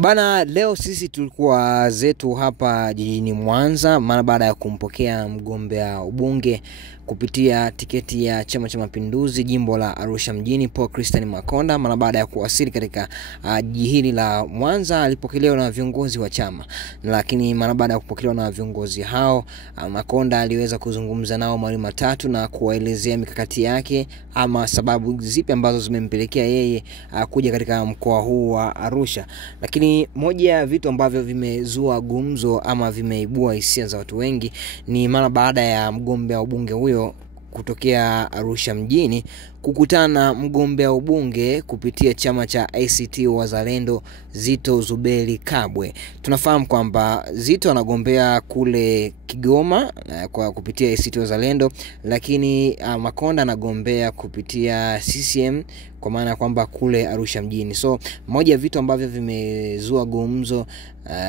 Bana, leo sisi tulikuwa zetu hapa jijini Mwanza mara baada ya kumpokea mgombea ubunge kupitia tiketi ya Chama cha Mapinduzi jimbo la Arusha mjini, Paul Christian Makonda. Mara baada ya kuwasili katika jiji hili la Mwanza, alipokelewa na viongozi wa chama. Lakini mara baada ya kupokelewa na viongozi hao, Makonda aliweza kuzungumza nao mawili matatu na kuwaelezea mikakati yake ama sababu zipi ambazo zimempelekea yeye kuja katika mkoa huu wa Arusha. Lakini moja ya vitu ambavyo vimezua gumzo ama vimeibua hisia za watu wengi ni mara baada ya mgombea ubunge huyo kutokea Arusha mjini kukutana mgombea ubunge kupitia chama cha ACT Wazalendo, Zitto Zuberi Kabwe. Tunafahamu kwamba Zitto anagombea kule Kigoma kwa kupitia ACT Wazalendo, lakini Makonda anagombea kupitia CCM kwa maana kwamba kule Arusha mjini. So moja ya vitu ambavyo vimezua gumzo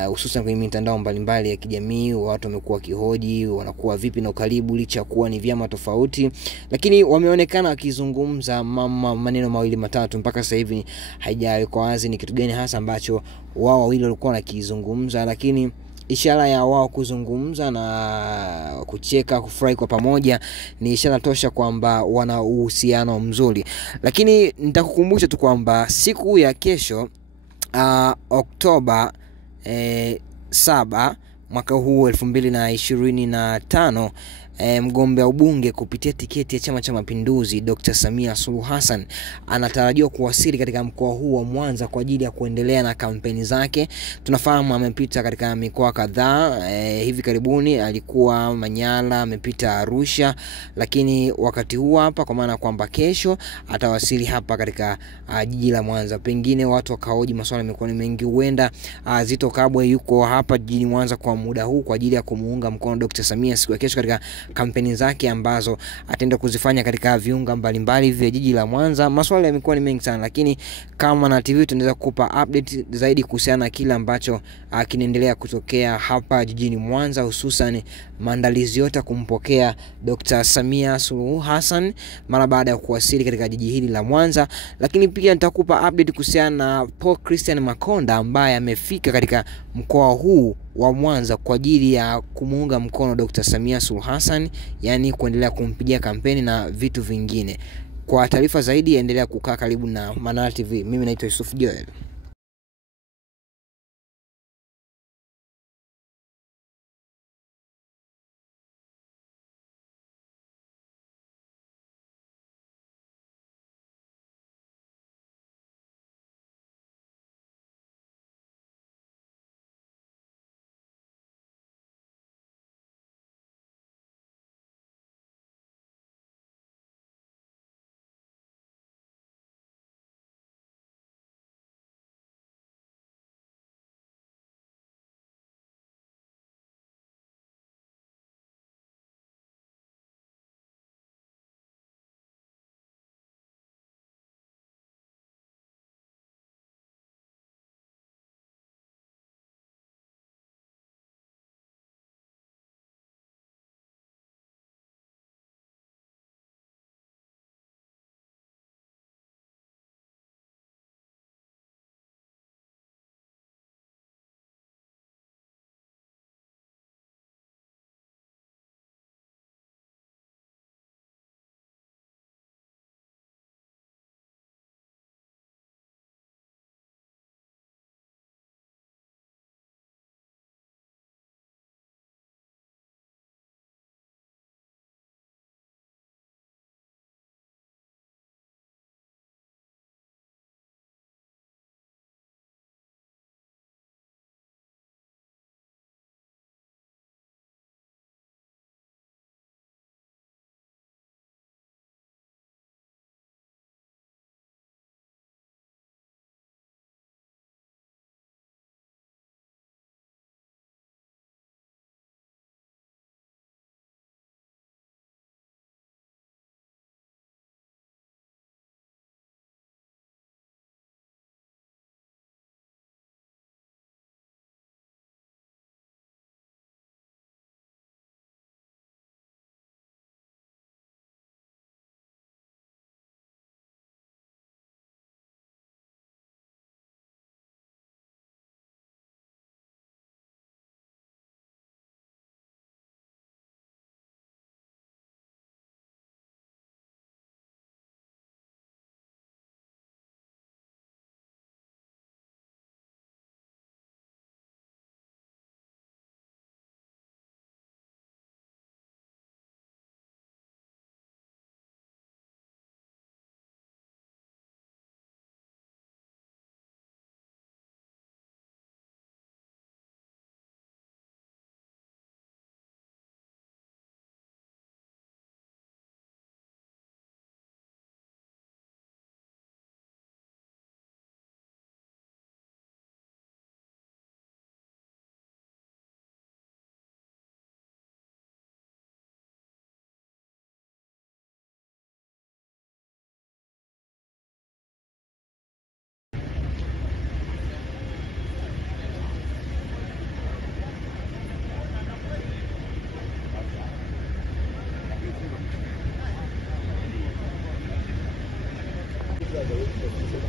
hususan kwenye mitandao mbalimbali ya kijamii, watu wamekuwa kihoji wanakuwa vipi na ukaribu licha kuwa ni vyama tofauti, lakini wameonekana wakizungumza maneno mawili matatu. Mpaka sasa hivi haijawekwa wazi ni kitu gani hasa ambacho wao wawili walikuwa wanakizungumza, lakini ishara ya wao kuzungumza na kucheka, kufurahi kwa pamoja ni ishara tosha kwamba wana uhusiano mzuri. Lakini nitakukumbusha tu kwamba siku ya kesho Oktoba 7 mwaka huu 2025, mgombea ubunge kupitia tiketi ya Chama cha Mapinduzi Dr. Samia Suluhu Hassan anatarajiwa kuwasili katika mkoa huu wa Mwanza kwa ajili ya kuendelea na kampeni zake. Tunafahamu amepita katika mikoa kadhaa, hivi karibuni alikuwa Manyara, amepita Arusha, lakini wakati huu hapa kwa maana kwamba kesho atawasili hapa katika jiji la Mwanza. Pengine watu wakaoji maswali yamekuwa ni mengi, huenda Zitto Kabwe yuko hapa jijini Mwanza kwa muda huu kwa ajili ya kumuunga mkono Dr. Samia siku ya kesho katika kampeni zake ambazo ataenda kuzifanya katika viunga mbalimbali vya jiji la Mwanza. Maswali yamekuwa ni mengi sana, lakini kama na TV tunaweza kukupa update zaidi kuhusiana na kile ambacho kinaendelea kutokea hapa jijini Mwanza, hususan maandalizi yote kumpokea Dr. Samia Suluhu Hassan mara baada ya kuwasili katika jiji hili la Mwanza. Lakini pia nitakupa update kuhusiana na Paul Christian Makonda ambaye amefika katika mkoa huu wa Mwanza kwa ajili ya kumuunga mkono Dr. Samia Suluhu Hassan, yani kuendelea kumpigia kampeni na vitu vingine. Kwa taarifa zaidi endelea kukaa karibu na Manara TV. Mimi naitwa Yusuf Joel.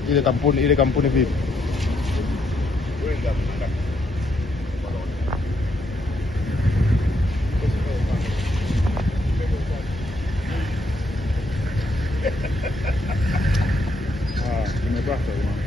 Ile kampuni vipi? Nimepata bwana.